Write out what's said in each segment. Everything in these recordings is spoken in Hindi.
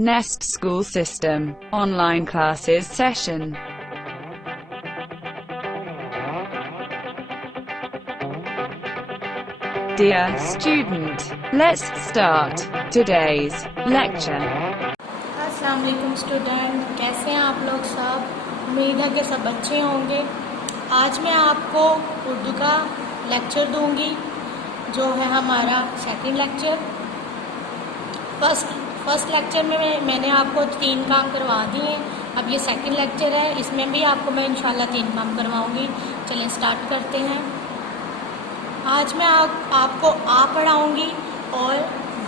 Nest School System, Online Classes Session. Dear student, let's start today's lecture. अस्सलाम वालेकुम स्टूडेंट, कैसे हैं आप लोग सब। उम्मीद है कि सब अच्छे होंगे। आज मैं आपको उर्दू का लेक्चर दूंगी, जो है हमारा सेकंड लेक्चर। फर्स्ट लेक्चर में मैंने आपको 3 काम करवा दिए हैं। अब ये सेकंड लेक्चर है, इसमें भी आपको मैं इंशाल्लाह 3 काम करवाऊंगी। चलिए स्टार्ट करते हैं। आज मैं आपको आ पढ़ाऊंगी और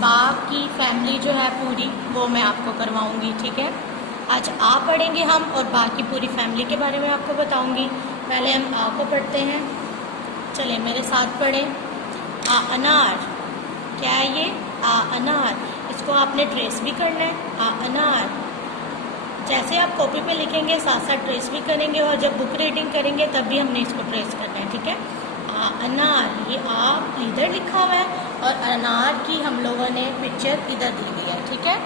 बा की फैमिली जो है पूरी, वो मैं आपको करवाऊंगी। ठीक है, आज आ पढ़ेंगे हम और बा की पूरी फैमिली के बारे में आपको बताऊंगी। पहले हम आ को पढ़ते हैं। चलिए मेरे साथ पढ़ें। आ अनार, क्या है ये? आ अनार। इसको आपने ट्रेस भी करना है। आ अनार, जैसे आप कॉपी पे लिखेंगे साथ साथ ट्रेस भी करेंगे, और जब बुक रीडिंग करेंगे तब भी हमने इसको ट्रेस करना है। ठीक है, आ अनार, ये आ इधर लिखा हुआ है और अनार की हम लोगों ने पिक्चर इधर दी हुई है। ठीक है,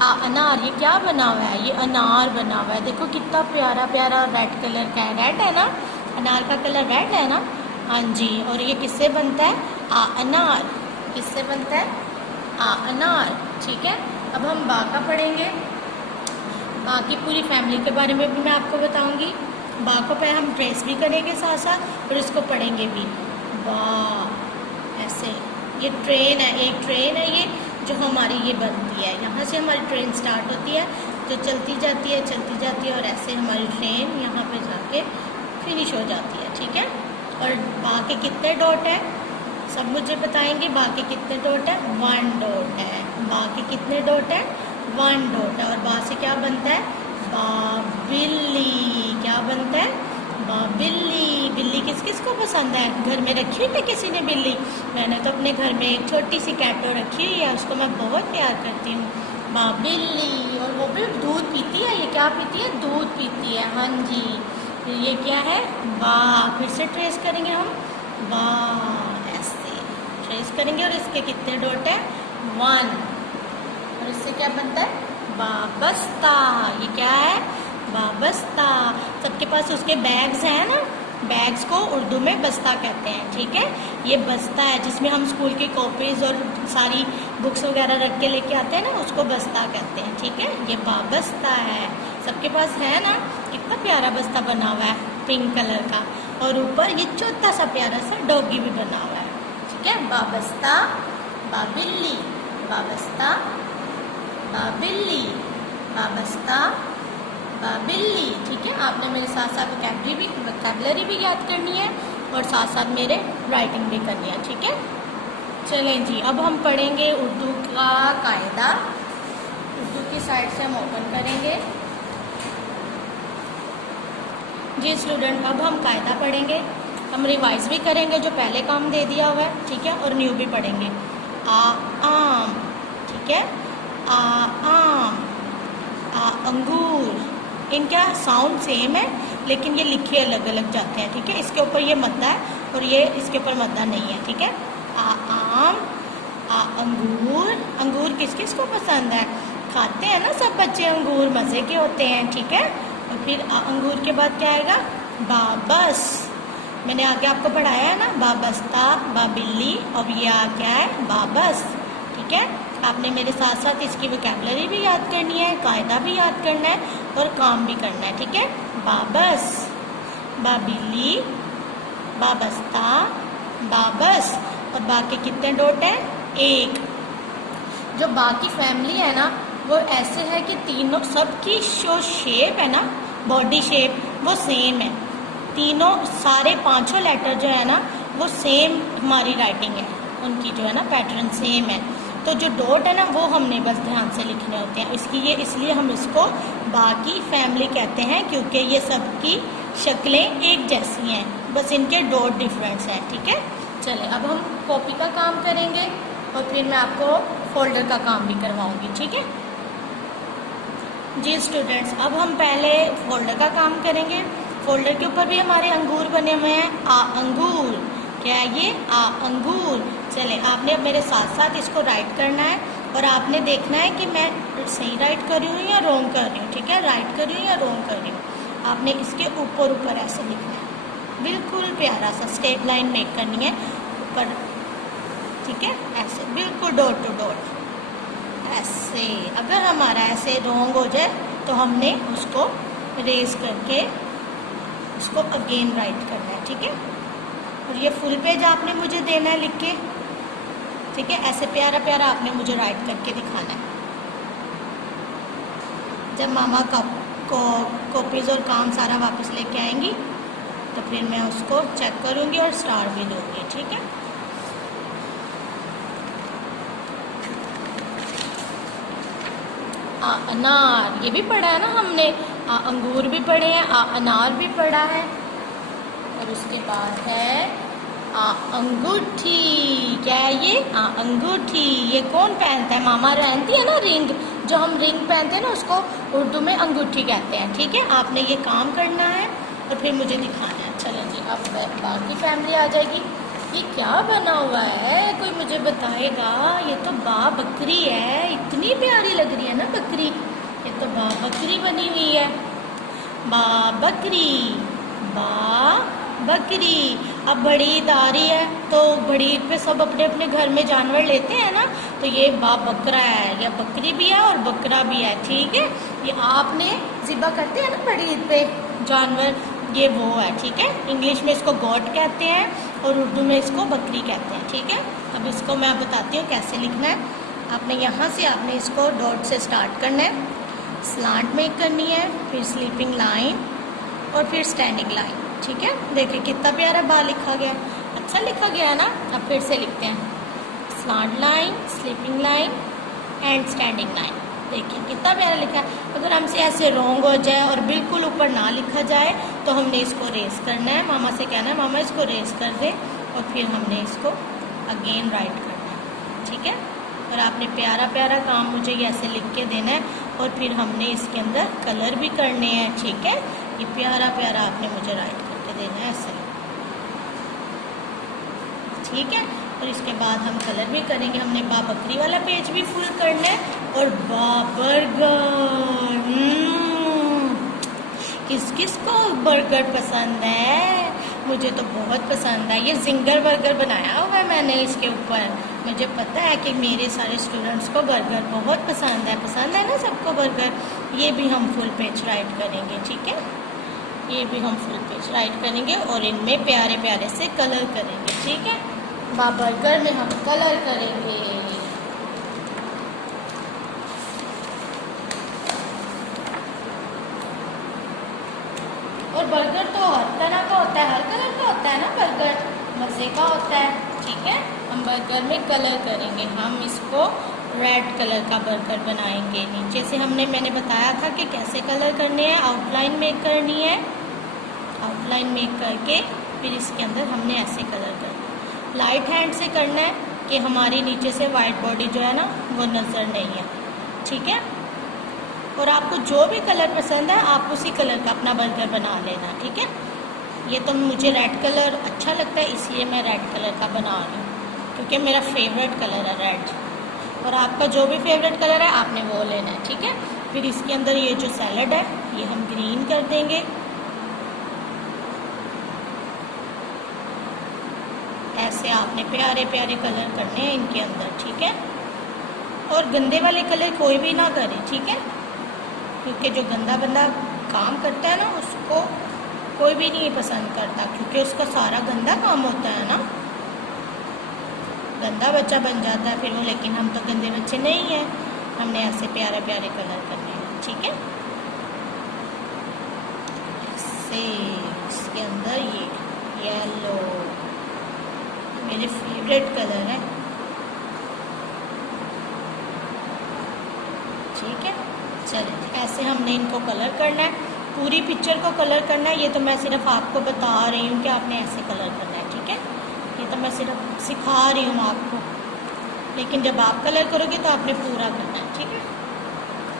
आ अनार, ये क्या बना हुआ है? ये अनार बना हुआ है। देखो कितना प्यारा प्यारा रेड कलर का है। रेड है ना, अनार का कलर रेड है ना। हाँ जी, और ये किससे बनता है? आ अनार किससे बनता है? आ अनार। ठीक है, अब हम बा का पढ़ेंगे। बा की पूरी फैमिली के बारे में भी मैं आपको बताऊंगी। बा को पहले हम ट्रेस भी करेंगे साथ साथ और इसको पढ़ेंगे भी। बा, ऐसे ये ट्रेन है, एक ट्रेन है ये जो हमारी ये बनती है। यहाँ से हमारी ट्रेन स्टार्ट होती है, जो चलती जाती है और ऐसे हमारी ट्रेन यहाँ पे जाके फिनिश हो जाती है। ठीक है, और बा के कितने डॉट है सब मुझे बताएंगे। बा के कितने डॉट है? 1 डॉट है। बा के कितने डॉट है? 1 डॉट है। और बा से क्या बनता है? बा बिल्ली। क्या बनता है? बा बिल्ली। बिल्ली किस किस को पसंद है? घर में रखी हुई है किसी ने बिल्ली? मैंने तो अपने घर में एक छोटी सी कैटो रखी हुई है, उसको मैं बहुत प्यार करती हूँ। बा बिल्ली, और वो भी दूध पीती है। ये क्या पीती है? दूध पीती है। हाँ जी, ये क्या है? बा। फिर से ट्रेस करेंगे हम। बा, ऐसे ट्रेस करेंगे और इसके कितने डॉट है? 1। और इससे क्या बनता है? वाबस्ता। ये क्या है? वाबस्ता। सबके पास उसके बैग्स हैं ना, बैग्स को उर्दू में बस्ता कहते हैं। ठीक है, ये बस्ता है जिसमें हम स्कूल की कॉपीज और सारी बुक्स वगैरह रख के लेके आते हैं ना, उसको बस्ता कहते हैं। ठीक है, ये वाबस्ता है। सबके पास है ना। कितना प्यारा बस्ता बना हुआ है पिंक कलर का, और ऊपर ये छोटा सा प्यारा सा डॉगी भी बना हुआ है। ठीक है, वाबस्ता, बाबिल्ली, वाबस्ता, बाबिल्ली, वाबस्ता, बाबिल्ली। ठीक है, आपने मेरे साथ साथ वोकैबुलरी भी याद करनी है और साथ साथ मेरे राइटिंग भी करनी है। ठीक है, चलें जी, अब हम पढ़ेंगे उर्दू का कायदा। उर्दू की साइड से हम ओपन करेंगे। जी स्टूडेंट, अब हम कायदा पढ़ेंगे। हम रिवाइज भी करेंगे जो पहले काम दे दिया हुआ है। ठीक है, और न्यू भी पढ़ेंगे। आ आम, ठीक है, आ आम, आ अंगूर। इनका साउंड सेम है लेकिन ये लिखे अलग अलग जाते हैं। ठीक है, इसके ऊपर ये मद्दा है और ये इसके ऊपर मद्दा नहीं है। ठीक है, आ आम, आ अंगूर। अंगूर किस किस को पसंद है? खाते हैं ना सब बच्चे अंगूर, मज़े के होते हैं। ठीक है, और फिर अंगूर के बाद क्या आएगा? बाबस। मैंने आगे आपको पढ़ाया है ना, बाबस्ता, बाबिल्ली, और ये क्या है? बाबस। ठीक है, आपने मेरे साथ साथ इसकी वोकैबुलरी भी याद करनी है, कायदा भी याद करना है और काम भी करना है। ठीक है, बाबस, बाबिल्ली, बाबस्ता, बाबस। और बाकी कितने डॉट हैं? 1। जो बाकी फैमिली है ना, वो ऐसे है कि तीनों सबकी जो शेप है ना, बॉडी शेप, वो सेम है। तीनों सारे 5 लेटर जो है ना, वो सेम हमारी राइटिंग है, उनकी जो है ना पैटर्न सेम है। तो जो डॉट है ना, वो हमने बस ध्यान से लिखने होते हैं। इसलिए हम इसको बाकी फैमिली कहते हैं, क्योंकि ये सबकी शक्लें एक जैसी हैं, बस इनके डॉट डिफरेंस हैं। ठीक है, चले अब हम कॉपी का काम करेंगे और फिर मैं आपको फोल्डर का काम भी करवाऊंगी। ठीक है जी स्टूडेंट्स, अब हम पहले फोल्डर का काम करेंगे। फोल्डर के ऊपर भी हमारे अंगूर बने हुए हैं। आ अंगूर, क्या है ये? आ अंगूर। चले, आपने अब मेरे साथ साथ इसको राइट करना है और आपने देखना है कि मैं सही राइट कर रही हूँ या रॉन्ग कर रही हूँ, ठीक है, राइट कर रही हूँ या रॉन्ग कर रही हूँ। आपने इसके ऊपर ऊपर ऐसे लिखना है, बिल्कुल प्यारा सा स्ट्रेट लाइन मेक करनी है ऊपर, ठीक है, ऐसे बिल्कुल डॉट टू डॉट ऐसे। अगर हमारा ऐसे रॉन्ग हो जाए तो हमने उसको रेज करके उसको अगेन राइट करना है, ठीक है। और ये फुल पेज आपने मुझे देना है लिख के, ठीक है, ऐसे प्यारा प्यारा आपने मुझे राइट करके दिखाना है। जब मामा कॉपीज़ और काम सारा वापस लेके आएंगी तो फिर मैं उसको चेक करूँगी और स्टार भी दूँगी, ठीक है। अनार ये भी पढ़ा है ना हमने, अंगूर भी पढ़े हैं, अनार भी पढ़ा है, और उसके बाद है अंगूठी। क्या है ये? अंगूठी। ये कौन पहनता है? मामा पहनती है ना रिंग, जो हम रिंग पहनते हैं ना उसको उर्दू में अंगूठी कहते हैं, ठीक है। आपने ये काम करना है और फिर मुझे दिखाना है। चलो जी, अब बाकी फैमिली आ जाएगी। ये क्या बना हुआ है, कोई मुझे बताएगा? ये तो बकरी है, इतनी प्यारी लग रही है ना बकरी। ये तो बकरी बनी हुई है, बकरी, बकरी। अब बड़ी ईद आ रही है तो बड़ी ईद पे सब अपने अपने घर में जानवर लेते हैं ना, तो ये बकरा है, या बकरी भी है और बकरा भी है, ठीक है। ये आपने ज़िबा करते हैं ना बड़ी ईद पे जानवर, ये वो है, ठीक है। इंग्लिश में इसको गॉट कहते हैं और उर्दू में इसको बकरी कहते हैं, ठीक है। अब इसको मैं बताती हूँ कैसे लिखना है। आपने यहाँ से आपने इसको डॉट से स्टार्ट करना है, स्लांट मेक करनी है, फिर स्लीपिंग लाइन और फिर स्टैंडिंग लाइन, ठीक है। देखिए कितना प्यारा बा लिखा गया, अच्छा लिखा गया है ना। अब फिर से लिखते हैं, slant line, sleeping line and standing line. देखिए कितना प्यारा लिखा है। अगर हमसे ऐसे रॉन्ग हो जाए और बिल्कुल ऊपर ना लिखा जाए तो हमने इसको रेस करना है, मामा से कहना है मामा इसको रेस कर दे, और फिर हमने इसको अगेन राइट करना है, ठीक है। और आपने प्यारा प्यारा काम मुझे ऐसे लिख के देना है, और फिर हमने इसके अंदर कलर भी करने हैं, ठीक है। ये प्यारा प्यारा आपने मुझे राइट करके देना है ऐसे, ठीक है। और इसके बाद हम कलर भी करेंगे। हमने बकरी वाला पेज भी फुल करना है, और बर्गर। किस किस को बर्गर पसंद है? मुझे तो बहुत पसंद है। ये जिंगर बर्गर बनाया हुआ है मैंने इसके ऊपर। मुझे पता है कि मेरे सारे स्टूडेंट्स को बर्गर बहुत पसंद है ना सबको बर्गर। ये भी हम फुल पेज राइट करेंगे, ठीक है। ये भी हम फुल पेज राइट करेंगे और इनमें प्यारे प्यारे से कलर करेंगे, ठीक है। बर्गर में हम कलर करेंगे। और बर्गर तो हर तरह का होता है, हर कलर का होता है ना बर्गर, मज़े का होता है, ठीक है। हम बर्गर में कलर करेंगे। हम इसको रेड कलर का बर्गर बनाएंगे। नीचे से मैंने बताया था कि कैसे कलर करने हैं। आउटलाइन मेक करनी है, आउटलाइन मेक करके फिर इसके अंदर हमने ऐसे कलर करना है। लाइट हैंड से करना है कि हमारी नीचे से वाइट बॉडी जो है ना वो नज़र नहीं है, ठीक है। और आपको जो भी कलर पसंद है आप उसी कलर का अपना बर्गर बना लेना, ठीक है। ये तो मुझे रेड कलर अच्छा लगता है इसलिए मैं रेड कलर का बना रही हूँ, क्योंकि मेरा फेवरेट कलर है रेड। और आपका जो भी फेवरेट कलर है आपने वो लेना है, ठीक है। फिर इसके अंदर ये जो सैलड है ये हम ग्रीन कर देंगे, ऐसे आपने प्यारे प्यारे कलर करने हैं इनके अंदर, ठीक है। और गंदे वाले कलर कोई भी ना करे, ठीक है, क्योंकि जो गंदा बंदा काम करता है ना उसको कोई भी नहीं पसंद करता, क्योंकि उसका सारा गंदा काम होता है ना, गंदा बच्चा बन जाता है फिर वो। लेकिन हम तो गंदे बच्चे नहीं हैं, हमने ऐसे प्यारे प्यारे कलर करने हैं, ठीक है। से इसके अंदर ये येलो मेरे फेवरेट कलर है, ठीक है। चलिए ऐसे हमने इनको कलर करना है, पूरी पिक्चर को कलर करना है। ये तो मैं सिर्फ आपको बता रही हूँ कि आपने ऐसे कलर करना है, ठीक है। ये तो मैं सिर्फ सिखा रही हूँ आपको, लेकिन जब आप कलर करोगे तो आपने पूरा करना है, ठीक है।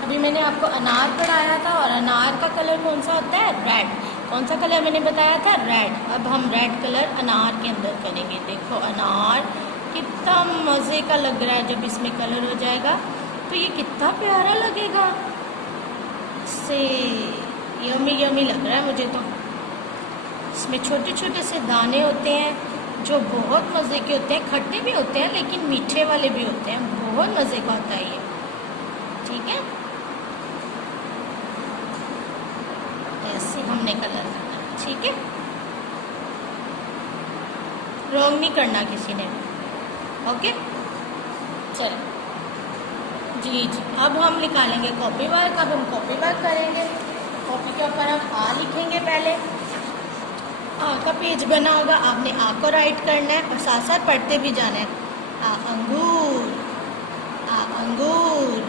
अभी मैंने आपको अनार पढ़ाया था, और अनार का कलर कौन सा होता है? रेड। कौन सा कलर मैंने बताया था? रेड। अब हम रेड कलर अनार के अंदर करेंगे। देखो अनार कितना मज़े का लग रहा है। जब इसमें कलर हो जाएगा तो ये कितना प्यारा लगेगा, से यमी यमी लग रहा है मुझे तो। इसमें छोटे छोटे से दाने होते हैं जो बहुत मज़े के होते हैं, खट्टे भी होते हैं लेकिन मीठे वाले भी होते हैं, बहुत मज़े का होता है ये। ठीक है, ऐसे हमने कलर करना है। ठीक है, रॉन्ग नहीं करना किसी ने भी। ओके, चलो जी जी। अब हम निकालेंगे कॉपी वर्क। अब हम कॉपी वर्क करेंगे। कॉपी के ऊपर हम आ लिखेंगे। पहले आ का पेज बना होगा, आपने आ को राइट करना है और साथ साथ पढ़ते भी जाना है। आ अंगूर, आ अंगूर,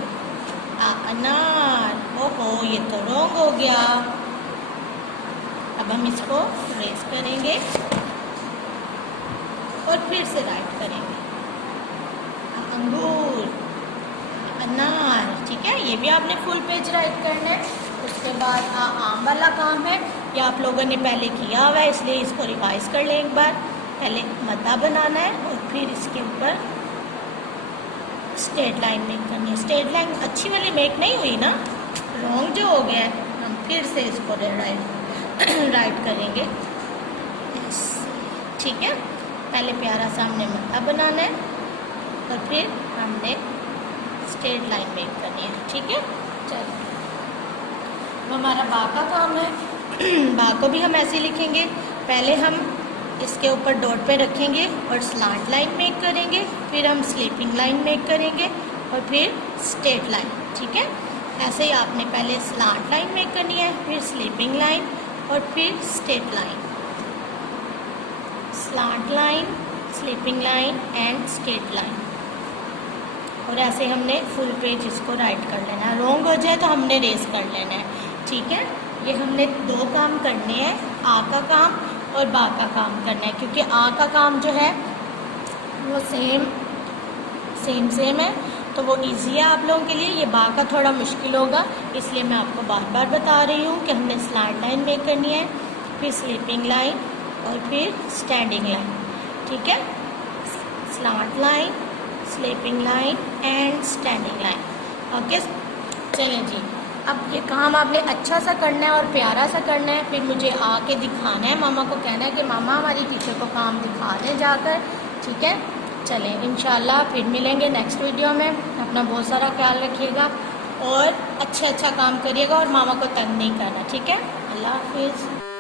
आ अनार। ओहो, ये तो रॉन्ग हो गया। अब हम इसको रेस करेंगे और फिर से राइट करेंगे। अंगूर, अनार। ठीक है, ये भी आपने फुल पेज राइट करना है। उसके बाद आम वाला काम है, ये आप लोगों ने पहले किया हुआ है, इसलिए इसको रिवाइज कर लें एक बार। पहले मद्दा बनाना है और फिर इसके ऊपर स्ट्रेट लाइन मेक करनी है। स्ट्रेट लाइन अच्छी वाली मेक नहीं हुई ना, रॉन्ग जो हो गया है, हम फिर से इसको राइट करेंगे। ठीक है, पहले प्यारा सा हमने मद्दा बनाना है और फिर हमने स्ट्रेट लाइन मेक करनी है। ठीक है, चलो हमारा बा का काम है। बा को भी हम ऐसे लिखेंगे। पहले हम इसके ऊपर डॉट पे रखेंगे और स्लांट लाइन मेक करेंगे, फिर हम स्लीपिंग लाइन मेक करेंगे और फिर स्ट्रेट लाइन। ठीक है, ऐसे ही आपने पहले स्लांट लाइन मेक करनी है, फिर स्लीपिंग लाइन और फिर straight line. Slant line, sleeping line and straight line. और ऐसे हमने फुल पेज इसको राइट कर लेना है। रॉन्ग हो जाए तो हमने रेस कर लेना है। ठीक है, ये हमने दो काम करने हैं, आ का काम और बा का काम करना है, क्योंकि आ का काम जो है वो सेम है, तो वो इजी है आप लोगों के लिए। ये बा का थोड़ा मुश्किल होगा, इसलिए मैं आपको बार बार बता रही हूँ कि हमने स्लांट लाइन मेक करनी है, फिर स्लीपिंग लाइन और फिर स्टैंडिंग लाइन। ठीक है, slant line, sleeping line and standing line. Okay, चलें जी। अब ये काम आपने अच्छा सा करना है और प्यारा सा करना है, फिर मुझे आके दिखाना है, मामा को कहना है कि मामा हमारी टीचर को काम दिखा दें जाकर। ठीक है, चलें इंशाल्लाह फिर मिलेंगे नेक्स्ट वीडियो में। अपना बहुत सारा ख्याल रखिएगा और अच्छा काम करिएगा और मामा को तंग नहीं करना। ठीक है, अल्लाह हाफिज़।